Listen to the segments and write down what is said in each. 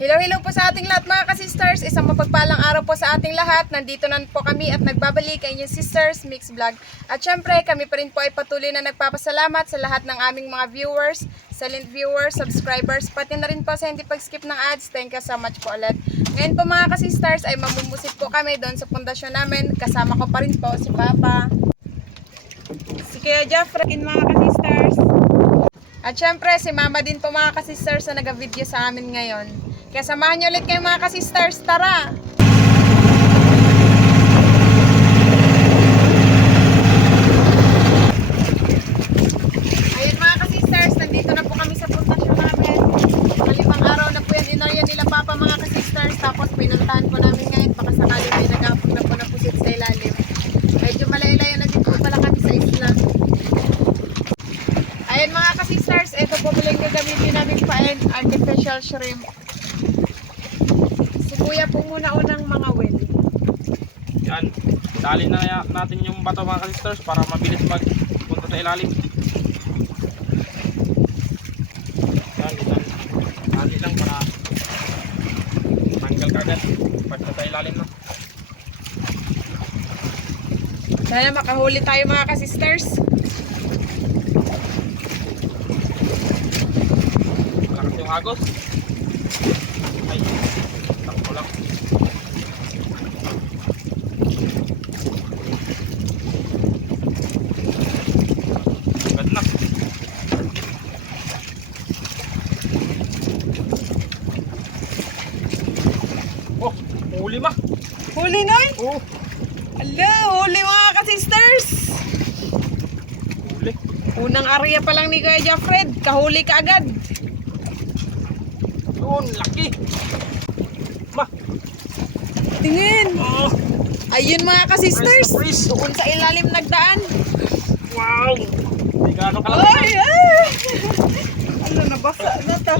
Hello po sa ating lahat mga ka-sisters. Isang mapagpalang araw po sa ating lahat. Nandito na po kami at nagbabalik ang inyong sisters Mix Vlog. At syempre kami pa rin po ay patuloy na nagpapasalamat sa lahat ng aming mga viewers, silent viewers, subscribers, pati na rin po sa hindi pag-skip ng ads. Thank you so much po ulit. Ngayon po mga ka-sisters ay mamumusit po kami doon sa pundasyon namin. Kasama ko pa rin po si Papa, si Kuya Jeffrey, mga ka-sisters. At syempre si Mama din po mga ka-sisters na nag-video sa amin ngayon. Kaya samahan niyo ulit kayo mga ka-sisters. Tara! Ayun mga ka-sisters, nandito na po kami sa pundasyon namin. Malimang araw na po yan inarya nila Papa mga ka-sisters. Tapos pinuntahan po namin ngayon. Baka sakali may nag-apog na po na pusit sa ilalim. Medyo malayo-layo na din po pala kami sa isla. Ayun mga ka-sisters, ito po pala yung gagamitin namin pain, artificial shrimp. Kuya po muna unang mga well. Yan, dali na natin yung bato mga ka-sisters para mabilis magpunta sa ilalim. Yan, dali lang para tanggal kagad pagka sa ilalim na. Sana makahuli tayo mga ka-sisters. Malakas yung agos. Ay, takbo lang. Agad na. Oh, huli ma. Huli na eh. Oh, Hello, huli mga ka-sisters. huli. Unang area pa lang ni Kuya Jeffrey, kahuli ka agad. Yun, laki. Ma. Tingin. Oh, Ayun mga ka-sisters. fresh. Doon sa ilalim nagdaan. Wow. Hindi gano'ng kalaki. Ay, ay. Ano, nabasa na to.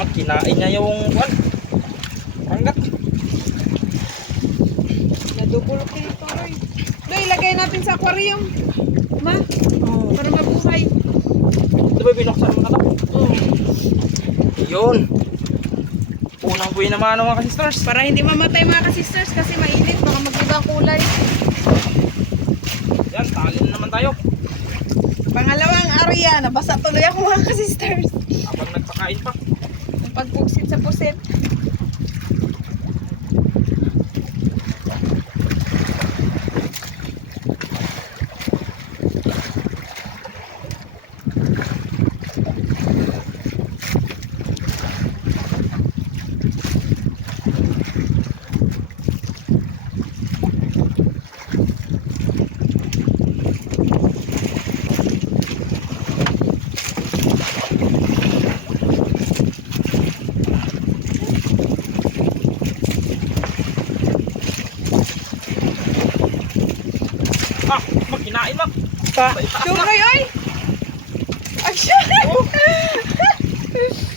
At kinain niya yung kwan. Hanggat. Nadubulok dito, Roy. Roy, ilagay natin sa aquarium. Ma, para mabuhay. Ito ba binuksan mo na ito? Yun. Unang buhay naman mga ka-sisters. Para hindi mamatay mga ka-sisters kasi mainit. Baka mag-iba ang kulay. Yan, tali na naman tayo. Pangalawang area. Nabasa tuloy ako mga ka-sisters. Habang nagpakain pa. Ang pagpuksit sa pusit. Ah, magkinain mo. Tuloy, oy! Ay, siya! Oh.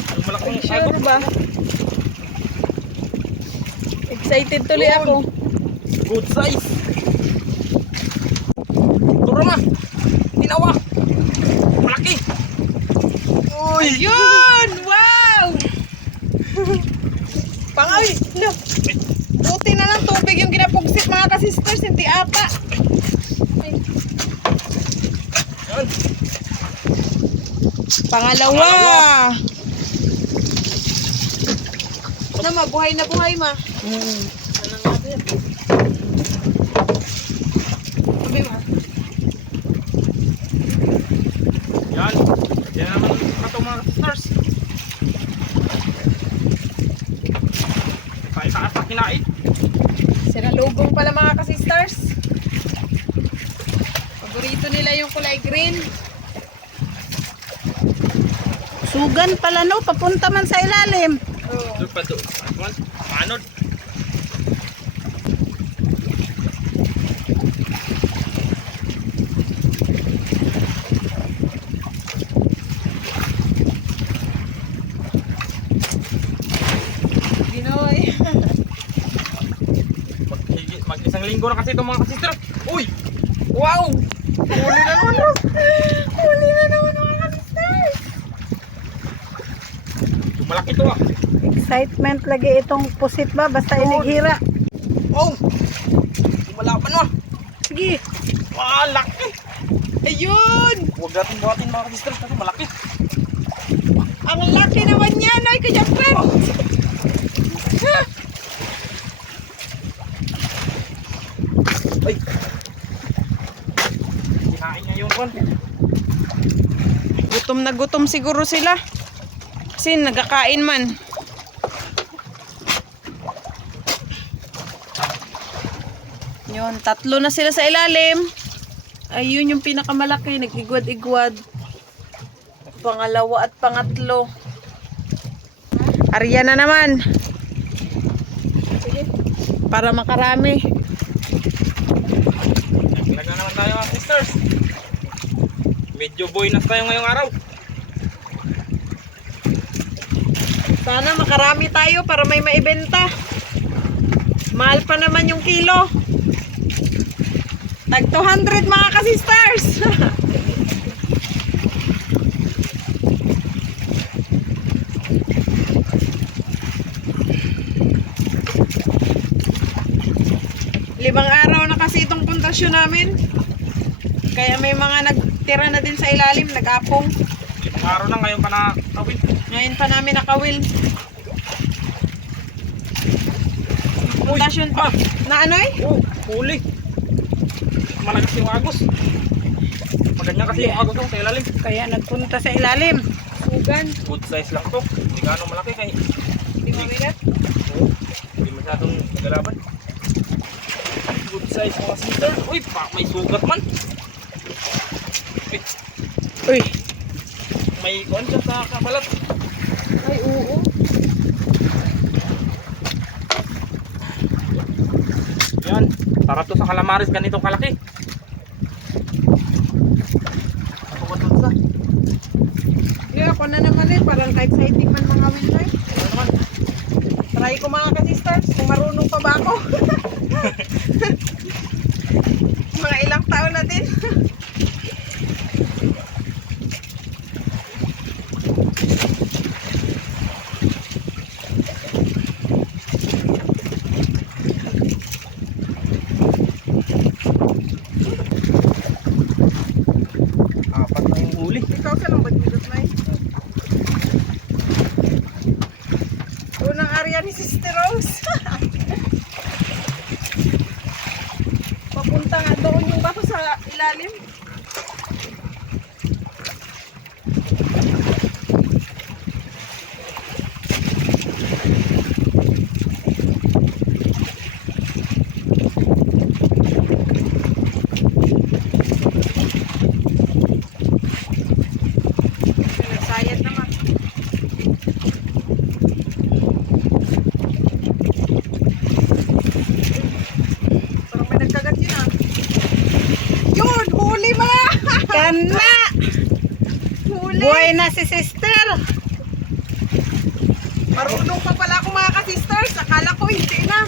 Yung malaking Sure agos. ba? Excited tuloy Yun. ako. Good size. Turo ma. Tinawa. Malaki. Uy. Ayun! Wow! Pangay! No. Buti na lang tubig yung ginapugsit mga ka-sisters. Hindi ata. Ay. Yan. Pangalawa! Na mabuhay na buhay ma. Ano nga ba yan? Sabi ma. Yan. Yan naman ito mga ka-sisters. Paitaas na kinain. Sinalubong pala mga ka-sisters. Paborito nila yung kulay green. Sugan pala no, papunta man sa ilalim. Doon pa doon. Manod. Ginoy. Mag-isang linggo na kasi itong mga ka-sisters. Uy! Wow! Huli na naman, Ross! Huli na naman mga ka-sisters. Malaki to ah. Excitement lagi itong pusit ba? Basta inighira. Oh! Malaban mo. Sige. Ah, laki. Ayun! Huwag natin buhatin mga ka-sisters kasi malaki. Ang laki naman yan, ay ka-jumper! Ay! Kinain niya yun, Juan. Gutom na gutom siguro sila. Kasi nagkakain man. Yun, 3 na sila sa ilalim. Ayun yung pinakamalaki, nag-igwad-igwad. Pangalawa at pangatlo. Arya na naman. Para makarami. Naglaga naman tayo mga sisters. Medyo boy na tayo ngayong araw. Sana makarami tayo para may maibenta. Mahal pa naman yung kilo. Tag 200 mga ka-sisters. Limang araw na kasi itong puntasyon namin. Kaya may mga nagtira na din sa ilalim, nag-apong. 5 araw na ngayon pa na kawin. Ngayon pa namin nakawil. Puntasyon pa. Na ano eh? Oh, huli. Malagas yung agos. Maganyan kasi yung agos sa ilalim. Kaya nagpunta sa ilalim. Sugan. Good size lang to. Hindi gaano malaki kay. Hindi mabigat. Oo. Hindi masyadong nagalaban. Good size mga sister. Uy, may sugat man. Uy. May kuwan siya sa kabalat. Ay, oo. Yan. Sarap to sa calamares ganitong kalaki. Yeah, ako na naman eh. Parang ka-exciting man mga winner. Ano naman? Try ko mga ka-sisters. Kung marunong pa ba ako. Mga ilang taon na din. Apat na yung huli. Ikaw sa lang bagmidot na eh. Unang area ni Sister Rose. Papunta nga doon yung bato sa ilalim. Nagsayad naman. Parang may nagkagat yun ah. Yun! Huli mga! Kana! Huli! Buhay na si sister. Marunong pa pala ako mga ka-sisters. Akala ko hindi na.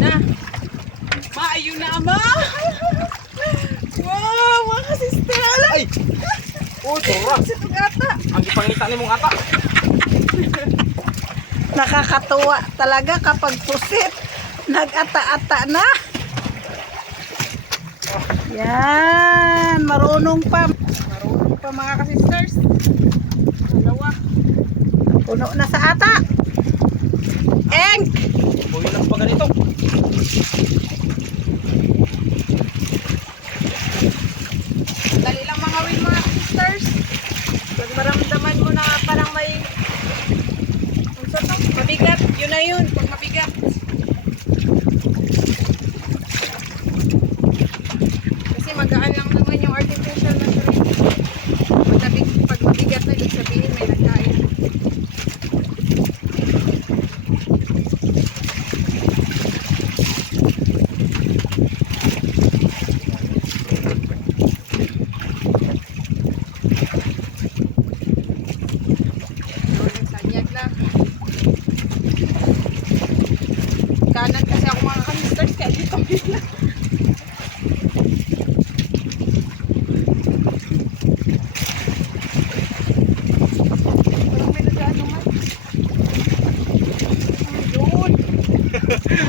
Na. Ma, ayun na ama. Wow, mga ka-sisters. Ay! Oh, tura! Si Tugata. Ang ipangita ni mong ata. Nakakatuwa talaga kapag pusit. Nag-ata-ata na. Yan. Marunong pa. Marunong pa mga ka-sisters. Dalawa. Puno na sa ata. Eng! Buhay lang pa ganito. Dali lang mga win mga sisters. Pag maramdaman mo na parang may mabigat, yun na yun. Pag mabigat. Kasi magaan lang naman yung artificial na shrimp. Pag mabigat na, ibig sabihin may nagkain. Sanyag lang.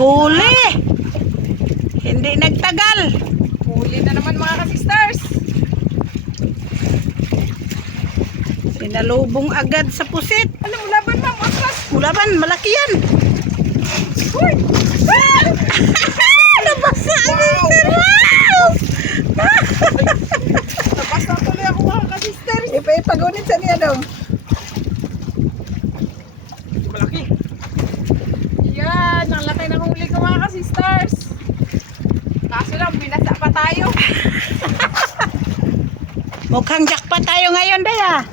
Huli! Hindi nagtagal. Huli na naman mga ka-sisters. Sinalubong agad sa pusit. Ano, laban ma'am, atras. Ulaban, malaki yan. Uy! Nabasa! Wow! Wow! Nabasa tuloy ako mga ka-sisters. Ipagunit sa niya dong. Malaki. Yan, ang laki ng huli ko mga ka-sisters. Kaso lang, binasa pa tayo. Mukhang jackpot tayo ngayon, Daya.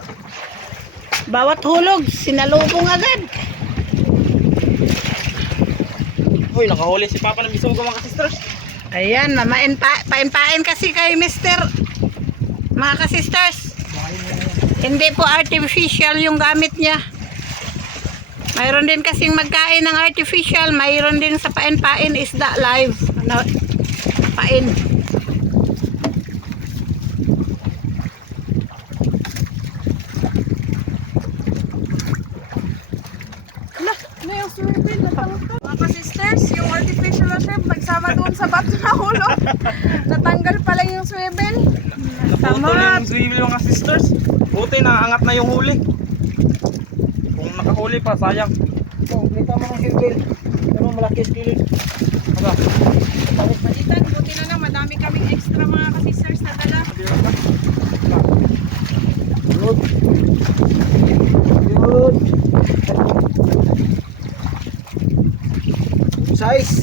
Bawat hulog, sinalubong agad. Uy, nakahuli si Papa ng bisugo mga ka-sisters. Ayan, pain kasi kay Mr. Mga ka-sisters. Hindi po artificial yung gamit niya. Mayroon din kasing magkain ng artificial. Mayroon din sa pain isda live. Ano, pain. Ala, ano yung swimming na tangkad? Mga ka-sisters, yung artificial na shrimp, nagsama doon sa bato na ulo. Natanggal pala yung swivel. Naputol yung swivel mga sisters. Buti na angat na yung huli. Kung nakahuli pa, sayang. Oh, kita mo ng swivel. Ano malaki swivel. Aga. Malitan, buti na lang, madami kaming extra mga ka-sisters na dala. Good. Good. Size.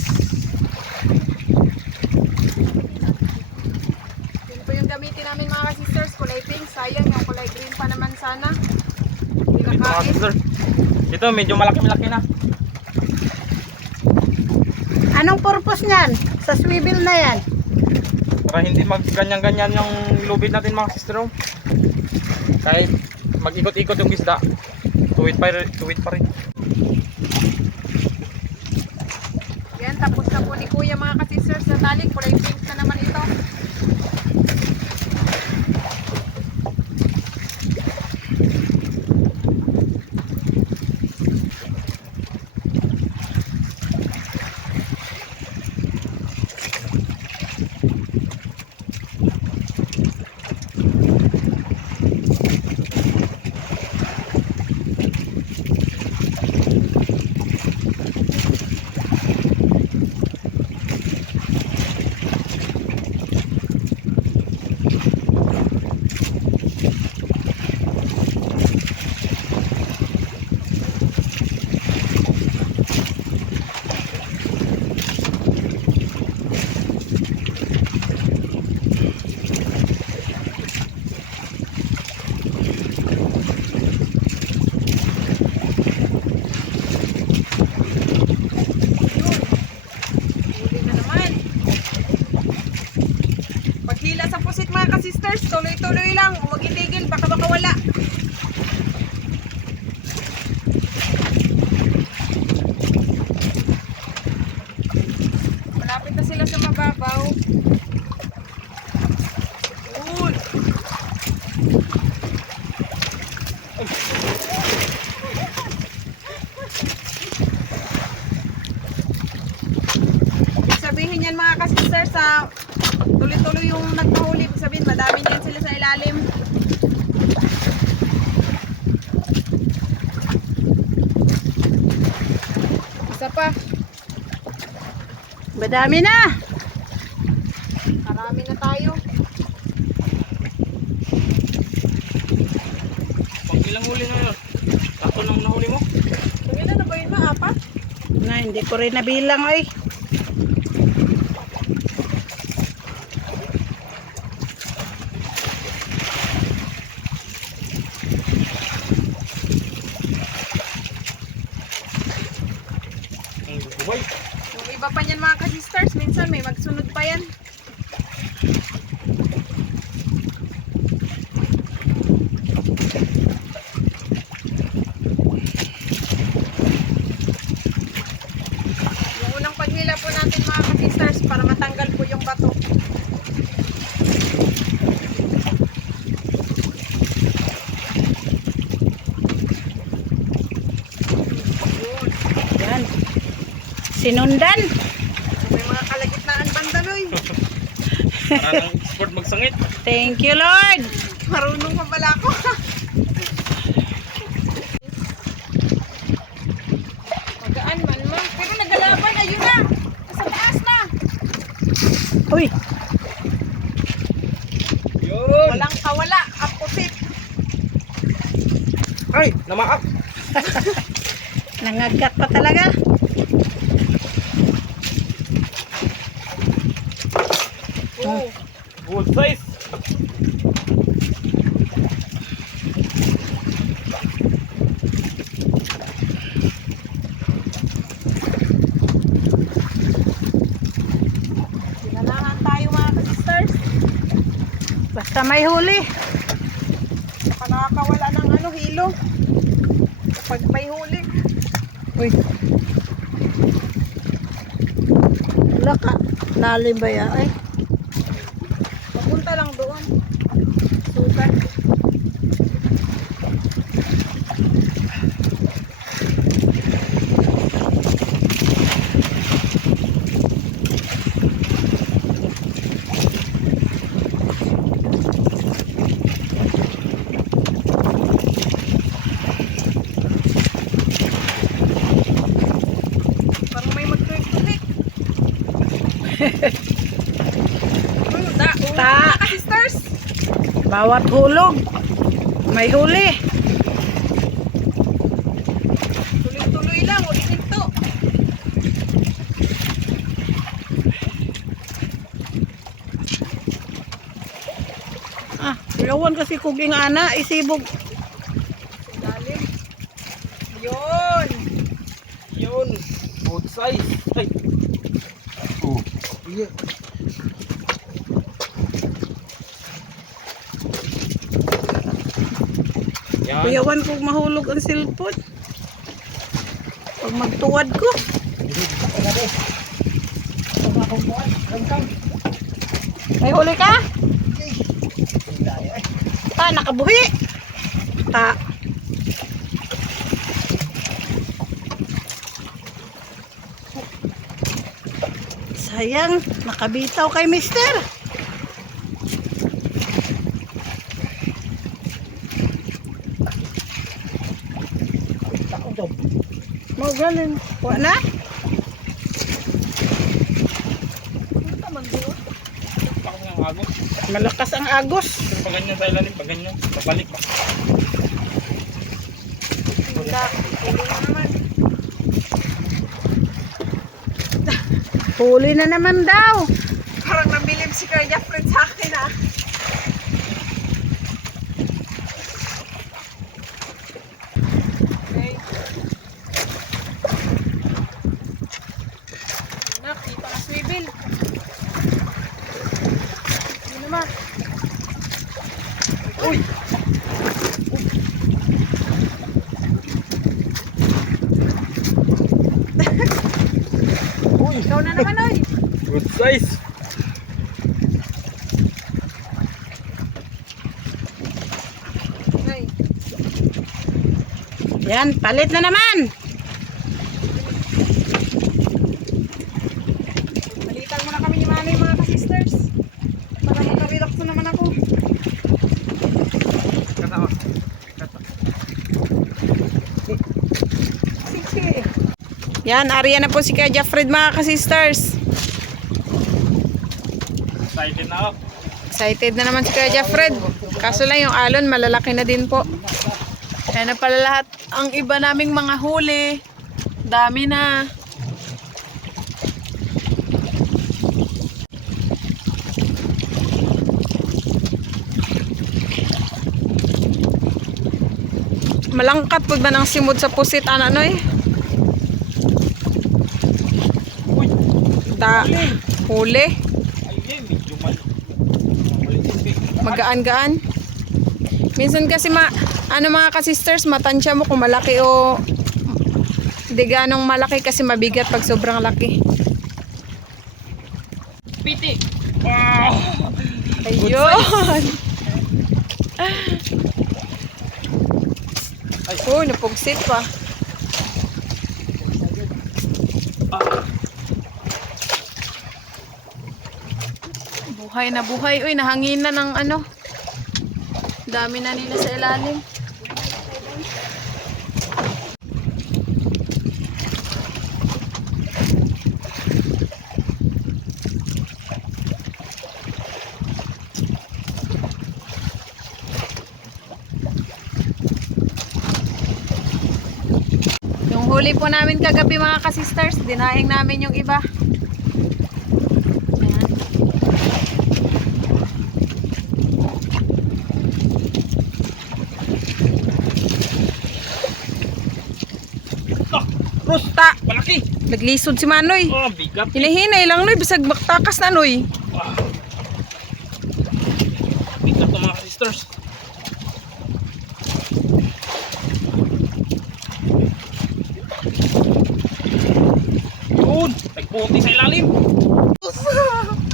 Yun po yung gamitin namin mga ka-sisters, kulay pink. Sayang, yung kulay green pa naman sana. Hindi Dito mga nakain. sisters. Ito medyo malaki-malaki na. Anong purpose niyan? Sa swivel na yan. Para hindi mag-ganyan-ganyan yung lubid natin mga sister. Oh. Kahit mag-ikot-ikot yung isda. Tuwid pa rin. Yan, tapos na po ni Kuya mga ka-sisters na tali. Kulay pink na naman ito. Huli na naman. Paghila sa pusit mga ka-sisters, tuloy-tuloy lang. Huwag itigil, baka wala. Malapit na sila sa mababaw. Yun. Ibig sabihin yan mga ka-sisters, sa tuloy-tuloy yung nagpahuli. Ibig sabihin, madami yan sila sa ilalim. Isa pa. Madami na. Marami na tayo. Pag ilang huli na yun? Tatlo nang nahuli mo? Sabi na ba yun mga apat? Na, hindi ko rin nabilang ay. Ang buhay. Yung iba pa niyan mga ka-sisters, minsan may magsunod pa yan. Yung unang paghila Sinundan. May mga kalagitnaan bandaloy. Para ng export magsangit. Thank you, Lord. Marunong pa pala ako. Magaan man ma. Pero nagalaban, ayun na. Nasa taas na. Uy, Yun! Walang kawala. Apusit. Ay! Namaak! nangagat pa talaga. Oh. Good size! Sinanahan tayo mga ka-sisters. Basta may huli. Baka nakakawala ng ano, hilo. Pag may huli. Uy. Wala ka. Lalim ba yan? Ay. Papunta lang doon. Sukat. Parang may mag-click-click. Ta. Mga sisters. Bawat hulog. May huli. Tuloy-tuloy lang. Ulitin to. Ah, yawan kasi kuging ana. Isibog. Lalim. Yun. Yun! Good size! Ay! Oh! Iya. Yan! Yawan kog mahulog ang cellphone. Pag magtuwad ko. May huli ka? Ta, nakabuhi. Ta. Sayang, nakabitaw kay mister. Tako to. Mau galing. Wala na? Punta man doon. Pakos ng agos. Malakas ang agos. Pero pag ganyan sa ilalim, pag ganyan, babalik pa. Punta. Huli na naman. Huli na naman daw. Parang nabilib si Kuya Fred sa akin ah. Okay. Nakita ka swivel. Ano naman? Uy! Uy, ikaw na naman oy. Good size! Ay, Yan, palit na naman. balitan mo na kami ni Manny mga ka-sisters. Para makarelax na naman ako. Katawa. Sige. Yan, ariyan na po si Kuya Fred mga ka-sisters. Excited na ako. Excited na naman si Kuya Fred. Kaso lang yung alon, malalaki na din po. Kaya na pala lahat ang iba naming mga huli. Dami na. Malangkat po ba ng simod sa pusit, ano eh? Uy! Ta, huli. Ay, medyo maliit. Magaan-gaan. Minsan kasi ano mga ka-sisters, matansya mo kung malaki o di ganong malaki kasi mabigat pag sobrang laki. Piti! Wow! Ayun! Ay, napugsit pa. Ah, Buhay na buhay. Uy, nahangin na ng ano. Dami na nila sa ilalim. Yung huli po namin kagabi mga ka-sisters, dinaing namin yung iba. Ayan. Rusta! Malaki! Naglisod si Manoy. Oh, bigat. Hinahinay lang, Noy. Bisag maktakas na, Noy. Bigat to mga sisters. Yun! Nagputi sa ilalim.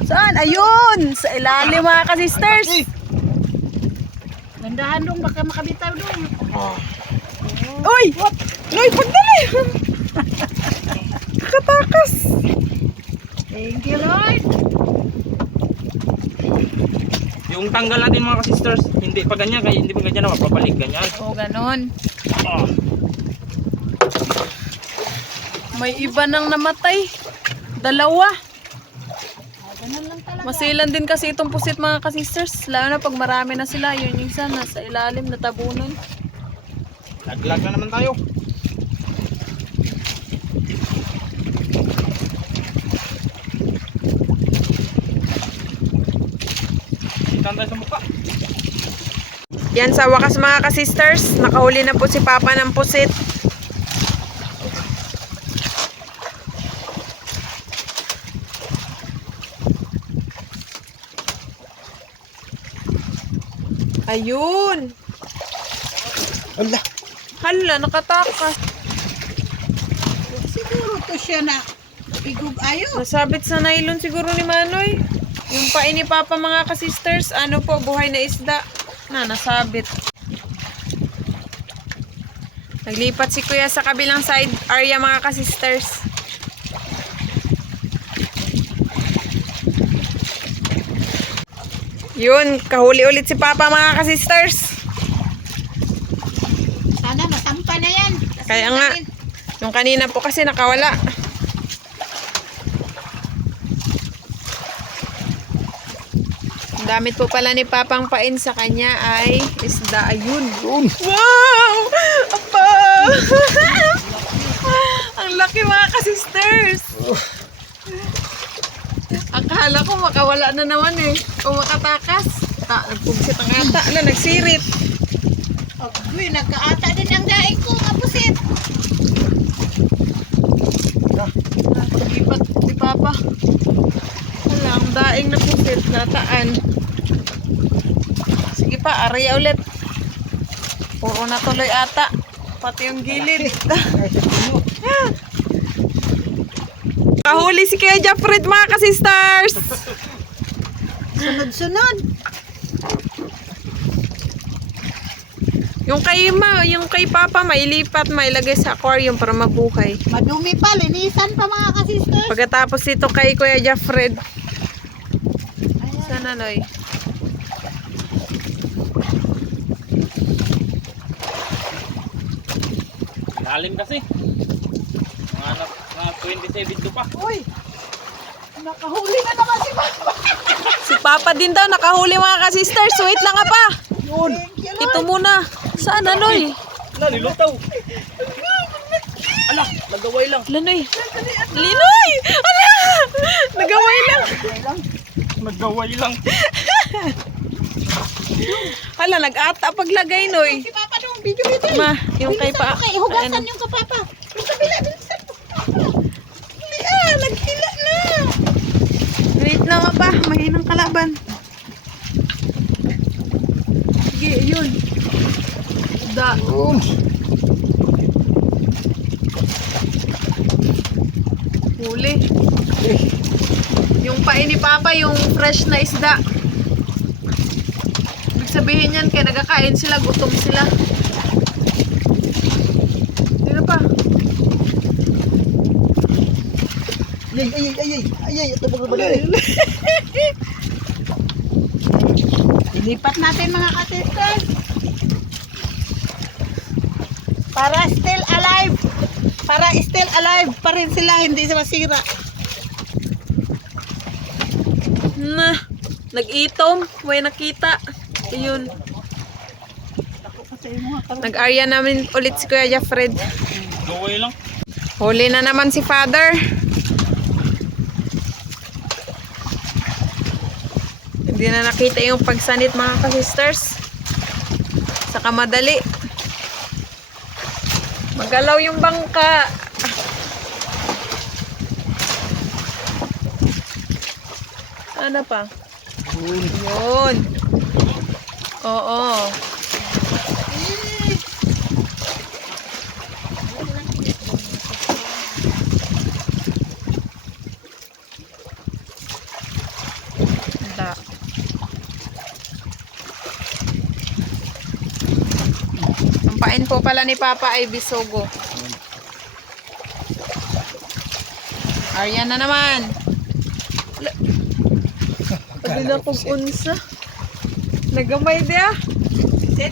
Saan? Ayun! Sa ilalim mga ka-sisters. Nandahan dong, baka makabitaw dong. Oh. Uy! Noy, pagdali! Kakatakas! Thank you, Lord. Yung tanggal natin mga ka-sisters, hindi pa ganyan, kaya hindi pa ganyan na mapapalik ganyan. Oo, ganon. Oh. May iba nang namatay. Dalawa. Ganun lang talaga. Masilan din kasi itong pusit mga ka-sisters. Lalo na pag marami na sila. Yun yung isa, nasa ilalim, natabunan. Laglag na naman tayo. Ikan tayo sa mukha. Yan sa wakas mga ka-sisters. Nakahuli na po si Papa ng pusit. Ayun. Ala. Hala, nakatakas. Siguro to siya na igug ayo. Nasabit sa nylon siguro ni Manoy. Yung pain ni Papa mga ka-sisters, ano po, buhay na isda. Nasabit. Naglipat si Kuya sa kabilang side area mga ka-sisters. Yun, kahuli ulit si Papa mga ka-sisters. Sana masampa na yan. Kaya nga, yung kanina po kasi nakawala. Ang gamit po pala ni Papang pain sa kanya ay isda. Ayun. Wow! Apa! Ang laki mga ka-sisters. Akala ko makawala na naman eh. O makatakas. Nagpugsit ang ata. Ala, nagsirit. Uy, nagkaata din ang daing ko, kapusit. Nagipat si Papa. Wala, ang daing na pusit. Nataan. Sige pa, area ulit. Puro na tuloy ata. Pati yung gilid. Kahuli si Kuya Jeffred mga ka-sisters. Sunod-sunod. Yung kay Papa may lipat, may lagay sa aquarium para mabuhay. Madumi pa, linisan pa mga ka-sisters. Pagkatapos ito kay Kuya Jeffred. Sana Noy. Lalim kasi. Mga 27 to pa. Uy, nakahuli na naman si Papa. Si Papa din daw nakahuli mga ka-sisters. Wait lang nga pa. Yun! Ito muna. Sana Noy. Ala, nilutaw. Ala, nagaway lang. Lanoy. Linoy! Ala! Nagaway lang. Nagaway lang. Hala, nag-ata paglagay, Noy. Si Papa nung video ito. Ma, yung kay Pa. Okay, hugasan Ano? yung ka Papa. Yung kabila, bilisan mo. Nagtila na. Wait lang nga pa. Mahinang kalaban. Sige, yun. Da. Huli. Yung pain ni Papa, yung fresh na isda. Ibig sabihin yan, kaya nagkakain sila, gutom sila. Dito pa. Ay, ito mga badali. Lipat natin mga ka-sisters. Para still alive. Para still alive pa rin sila, hindi sila masira. Na, nag-itom. May nakita. Ayun. Nag-area namin ulit si Kuya Jeffred. Gaway lang. Huli na naman si Father. Hindi na nakita yung pagsanit mga ka-sisters. Saka madali. Magalaw yung bangka. Ano pa? Yun. Oo. Da. Ang pain po pala ni Papa ay bisogo. Aryan na naman. Pwede na kong unsa. Nagamay dia. Sit.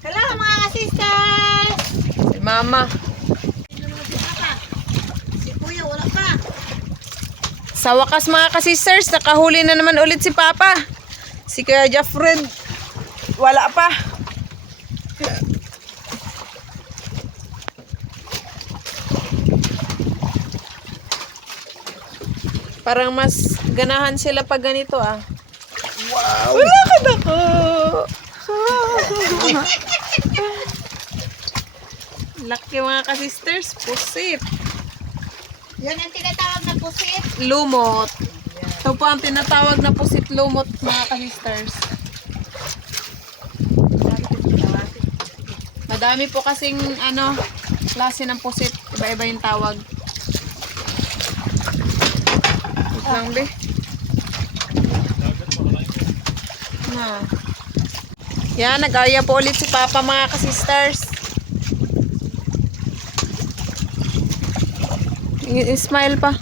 Hello mga ka-sisters. Si Mama. Si Papa. Si Kuya, wala pa. Sa wakas mga ka-sisters, nakahuli na naman ulit si Papa. Si Kuya Jeffred, wala pa. Parang mas ganahan sila pag ganito ah. Wow! Wala ka na ko! Laki mga ka-sisters, pusit. Yan ang tinatawag na pusit. Lumot. Ito po ang tinatawag na pusit lumot mga ka-sisters. Madami po kasing klase ng pusit. Iba-iba yung tawag. Wait lang be. Na. Yan, nag-aya po ulit si Papa mga ka-sisters. Smile pa.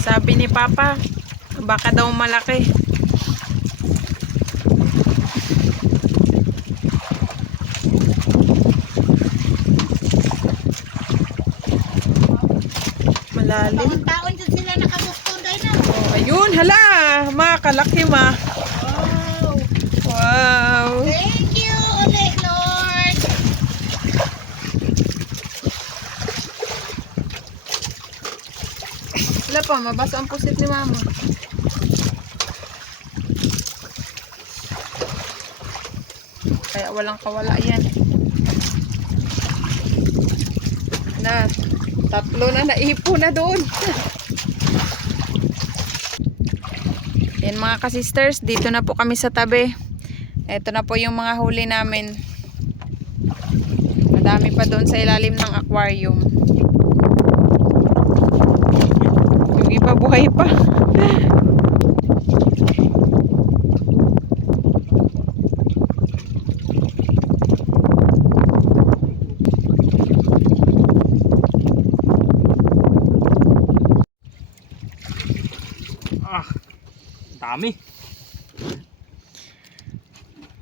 Sabi ni Papa, baka daw malaki. Malalim. Ang taon dyan sila nakagusto dahil na. Oh, ayun, hala, makalaki ma. Wow. Wow. Thank you ulit, Lord. Wala pa, mabasa ang pusit ni Mama. Kaya walang kawala yan. Na, tatlo na naipo na doon. Yan mga ka-sisters, dito na po kami sa tabi. Ito na po yung mga huli namin. Madami pa doon sa ilalim ng aquarium. Yung iba buhay pa. Dami.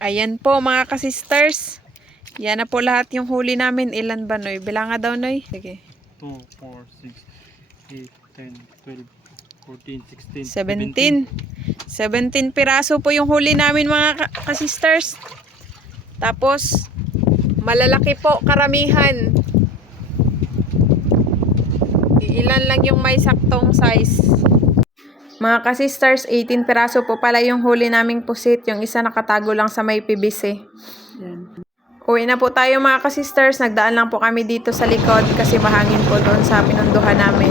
Ayan po mga ka-sisters. Yan na po lahat yung huli namin. Ilan ba, Noy? Bilanga daw, Noy. Sige. 2, 4, 6, 8, 10, 12, 14, 16, 17 piraso po yung huli namin mga ka-sisters. Tapos, malalaki po karamihan. Ilan lang yung may saktong size. Mga ka-sisters, 18 piraso po pala yung huli naming pusit. Yung isa nakatago lang sa may PVC. Uwi na po tayo mga ka-sisters. Nagdaan lang po kami dito sa likod kasi mahangin po doon sa pinunduhan namin.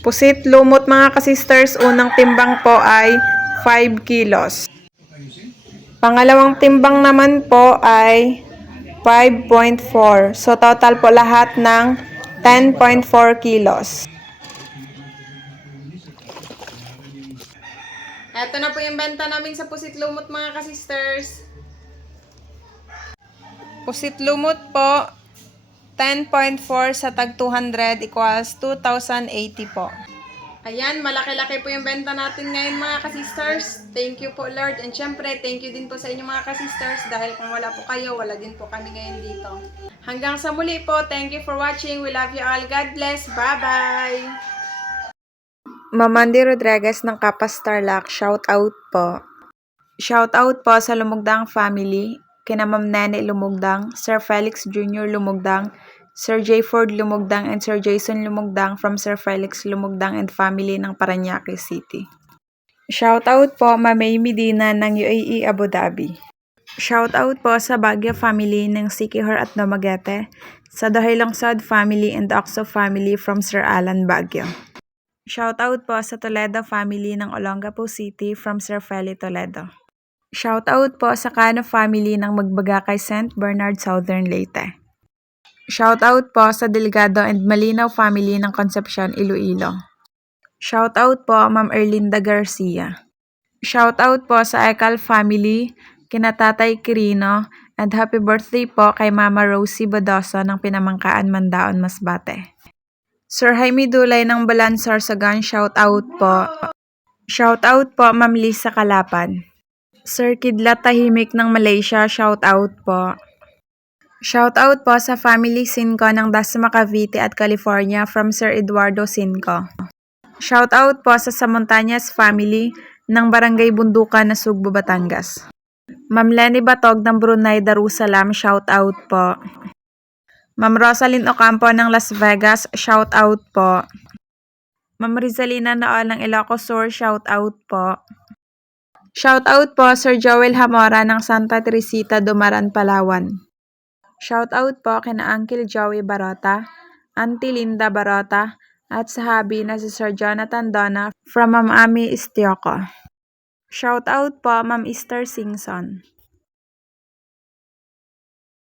Pusit lumot mga ka-sisters. Unang timbang po ay 5 kilos. Pangalawang timbang naman po ay 5.4. So, total po lahat ng 10.4 kilos. Ito na po yung benta namin sa Pusit Lumot mga ka-sisters. Pusit Lumot po, 10.4 sa tag 200 equals 2,080 po. Ayan, malaki-laki po yung benta natin ngayon mga ka-sisters. Thank you po Lord. And syempre, thank you din po sa inyo mga ka-sisters dahil kung wala po kayo, wala din po kami ngayon dito. Hanggang sa muli po, thank you for watching. We love you all. God bless. Bye-bye! Mamandi Rodriguez ng Kapas Tarlac, shout out po. Shout out po sa Lumugdang family, kina Ma'am Nene Lumugdang, Sir Felix Jr. Lumugdang, Sir J. Ford Lumugdang, and Sir Jason Lumugdang from Sir Felix Lumugdang and family ng Parañaque City. Shout out po Ma'am May Medina ng UAE Abu Dhabi. Shout out po sa Baguio family ng Sikihor at Dumaguete, sa Dahilangsod family and Oxo family from Sir Alan Baguio. Shoutout po sa Toledo family ng Olongapo City from Sir Feli Toledo. Shoutout po sa Cano family ng Magbagakay St. Bernard Southern Leyte. Shoutout po sa Delgado and Malinaw family ng Concepcion, Iloilo. Shoutout po Ma'am Erlinda Garcia. Shoutout po sa Ekal family, kina Tatay Quirino, and happy birthday po kay Mama Rosie Badosa ng Pinamangkaan, Mandaon, Masbate. Sir Jaime Dulay ng Balansar Sagan, shout out po. Shout out po Ma'am Lisa Kalapan. Sir Kidlat Tahimik ng Malaysia, shout out po. Shout out po sa family Sinco ng Dasma Cavite at California from Sir Eduardo Sinco. Shout out po sa Samontañas family ng Barangay Bundukan, Nasugbu, Batangas. Ma'am Lenny Batog ng Brunei Darussalam, shout out po. Ma'am Rosalyn Ocampo ng Las Vegas, shout out po. Ma'am Rizalina Nool ng Ilocos Sur, shout out po. Shout out po Sir Joel Hamora ng Santa Teresita, Dumaran, Palawan. Shout out po kina Uncle Joey Barota, Auntie Linda Barota, at sa hubby na si Sir Jonathan Donna from Ma'am Ami Istioco. Shout out po Ma'am Esther Singson.